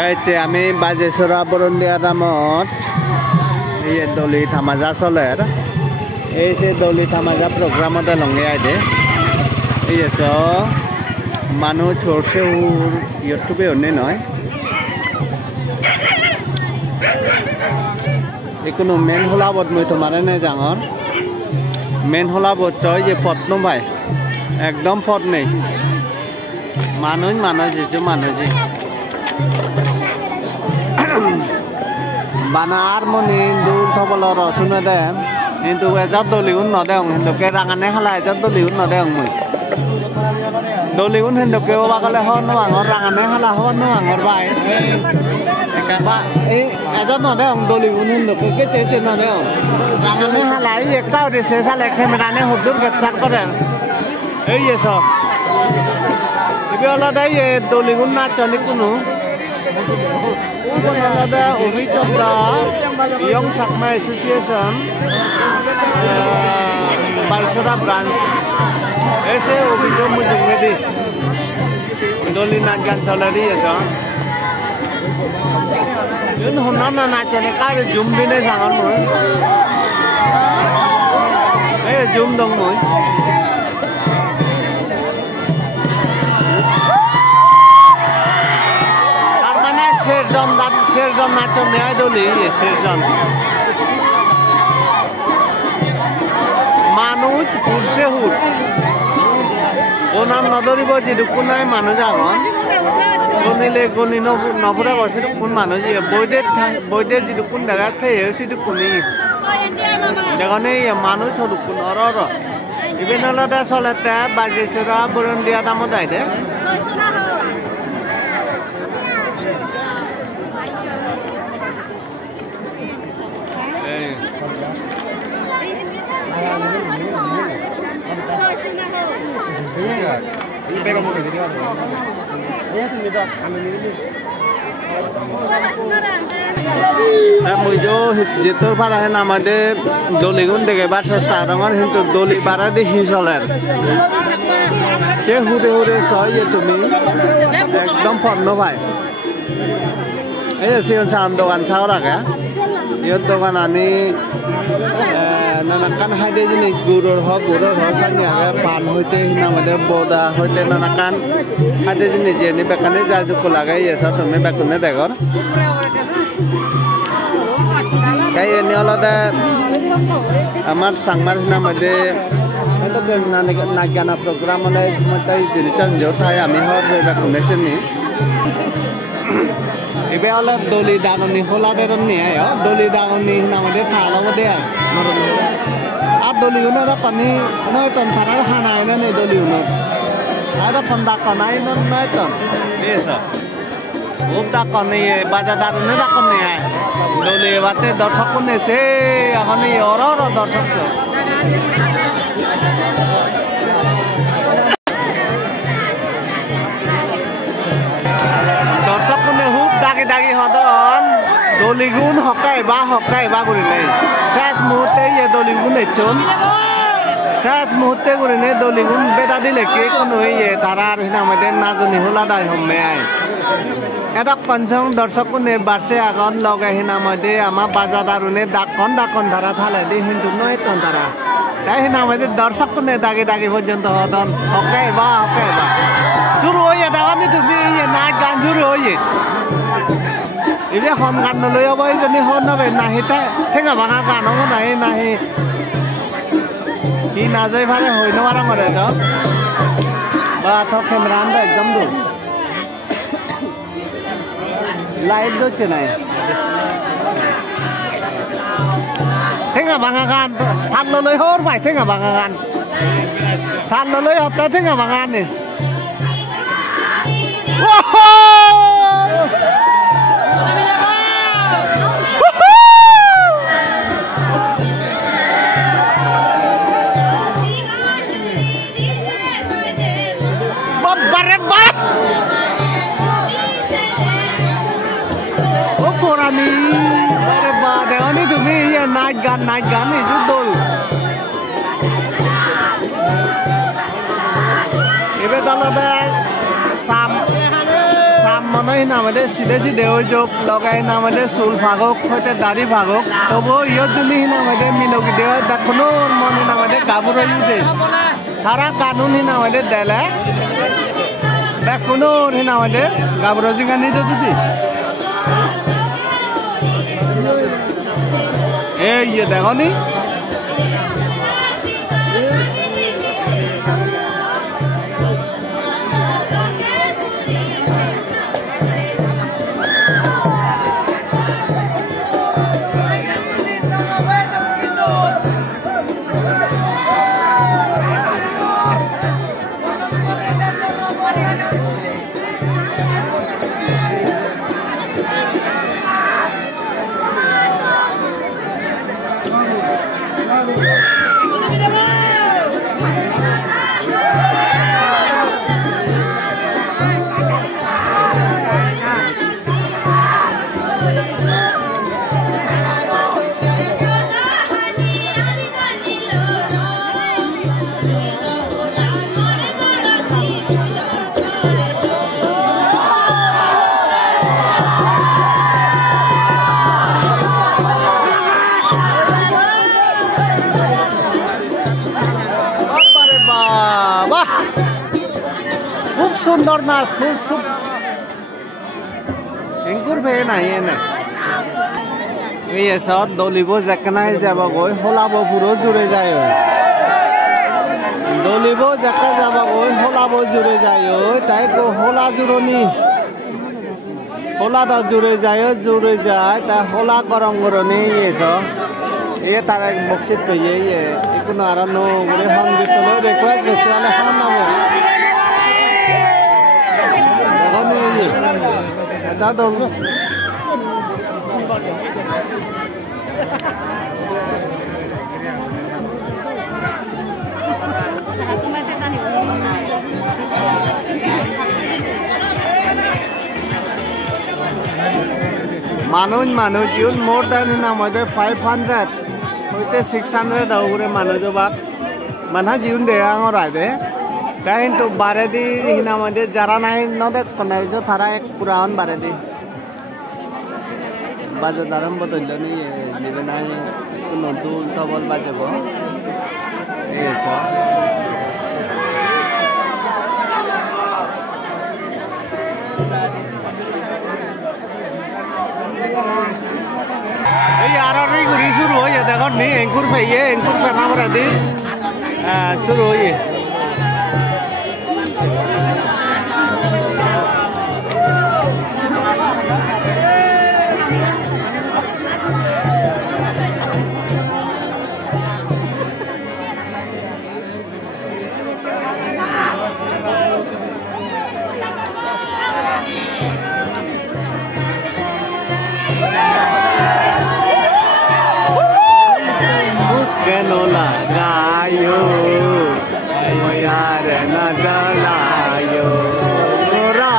Kaite ami Bajeshora Burundi Adamot iye doli thamaja soler ei se doli thamaja program ode longe aide iye so manu chorse ur youtube onne noy ekono men hola bot moi tomare ne jangor men hola bot choy je potno bhai ekdom pot nei manuj je manuj banar moni dul thobolo rosune de hintu ejat doliun no deong hintu ke rangane hala ejat doliun no deong moi doliun hintu ke oba kale hon no angor rangane hala hon no angor bai ba e ejat no deong doliun hintu ke che no deong rangane hala e ekta de se sale camera ne hudur capture kore ei eso ibe ola dai e doliun na chani kunu ada Ubicabda Young Sakma Association Bajeshora branch ese Ubijo mujung di doli najan salary esa yun honana nachane kar zoom bine sangan moi zoom dong moi Serjon nacho ne doli serjon manuj purse hut onan nodoribo jidu kunai manu jangon konile goni nobura bosir kun manu ji boide jidu kun daga theye sidu kuni jagane ye manuj hodu kun ororo ibenala da solete Bajeshora Burundi adamodai de mujo jitor para he namade doligun dege basha starangar hintu doli para de hisoler che hure soy ye tumi ekdom porno bhai ei sion sam dogan saura ga yo dogan ani nanakan haide jini guror ho sanya ga pan hoite namade boda hoite nanakan haide jini je ni bekane jaju ko lagai esa tumi bekune degor kai ni alada amar sangmar namade eto nagana program ole matai jini chanjo thai ami hor bekune seni ibe ala doli dagoni hola deronni ayo doli dagoni namade thala mode a doli uno da kani noi ton tharar hanai na ne doli uno ada konda kanai non nai ton esa upta kani bazadar ne da kani ai doli bate darshak ne se agani ororo darshak dagi hodon doligun hokai ba gurile sas muhurte ye doligun echon sas muhurte gurile doligun beda dile ke kono ye tarar hina made najoni hola dai homme ai eta konjong darshakune barse agon loge hina made ama bajadarune dakon dhara thale di hindu noi ton tara tai hina made darshakune dagi porjonto hodon hokai ba shuru hoye dagani tumi ye naach gan shuru hoye ibe hon gan no loyo boy jani hon na be nahi ta thenga banga gan no nahi hi na jai phare hoi no marang ore to ba tho camera anda ekdom du live do chenai thenga banga gan than lo loi hor bai thenga banga gan than lo loi hot ta thenga banga ni naik gan itu dol. Ibe dalada sam মনে নামে সিধে সিধে হয়ে যোগ লগাই নামে চুল ভাগক হয়তো দাড়ি ভাগক তবু ইয়ত যদি নামে মিলকি দেওয়া দেখুন মনে নামে কাবুর দে তারা কানুন নামে দেলে দেখুন নামে গাবুর জিগানি দিদি এই দেখো নি খুব সুন্দর নাচ খুব এংকুর ভেয়ে নাই এনে এই এসত দলিব যেখানে যাব গৈ হলাব পুরো জুড়ে যায় দলিব যেকা যাব গৈ হলাব জুড়ে যায় তাই হলা জুড়নি হলা দা জুড়ে যায় তাই হলা গরম গরনি এস এ তার বক্সিত পেয়ে কোনো আর নো বলে সংগীত রেকর্ড চলে হাম নামে এটা দল মানুষ ইউজ মোর দেন নামে 500 হইতে 600 আউরে মানুষ বাক মানহা জিউন দে আঙর আইদে তাই কিন্তু বারে দি নামে যারা নাই নদে কোনাই যে তারা এক পুরান বারে দি বাজে দারম বদল নি নিবে নাই কোন দুল তবল বাজব এসা এই আররি ঘুরি শুরু হয়ে দেখুন নি এঙ্কুর পেয়ে এঙ্কুর পেনামরা দি শুরু হয়ে no lagayo moyar na jalayo mora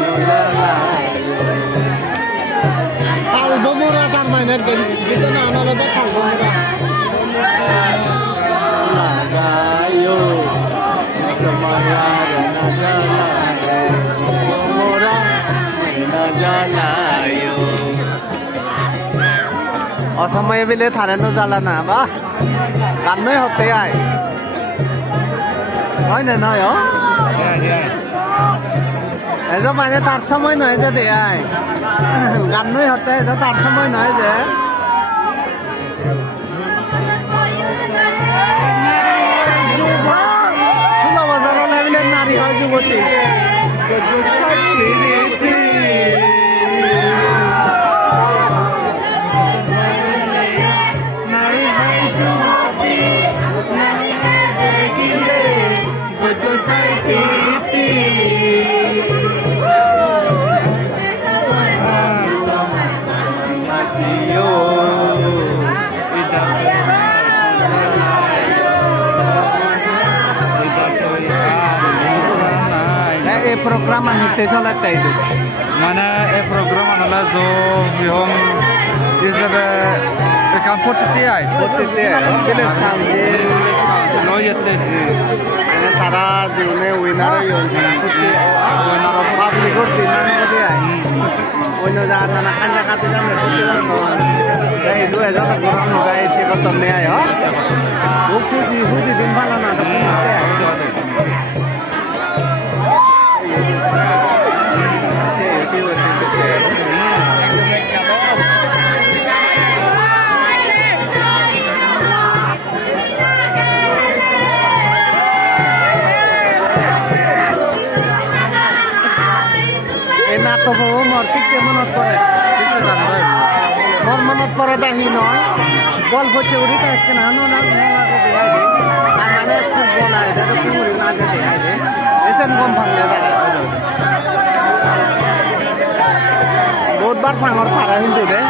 no lagayo kalbo mora tar mane gito na ano da kalbo mora lagayo moyar na jalayo mora na jalayo অসময়ে বিলে থারে নো জ্বালা না বা গানই হতে আয় হয় না নয় এই যে মানে তার সময় নয় যে দে আয় গানই হতে তার সময় নয় যে ষোলো বছর হলে নারী হয় যুবতী program hite solat itu mana program adalah zo bihom isebe ekam potite ai kile samje no yete ana sara june winner yo puti winner public অন্য জায়গার নানা কাঞ্জা কাতে জানে গাই 2000 গরম গাই সে কত নেয় হ ও খুশি খুশি দিন ভালো না তো তো মোর ঠিক মনত পড়ে মোর মনত পড়ে দেখি নয় গল্প চেউরি আসছে না মানে খুব বলা চিংড়ি মাছ দেখাই এসেন গম ভাঙলে দেখে বহুতবার সাঙর ছাড়া কিন্তু রে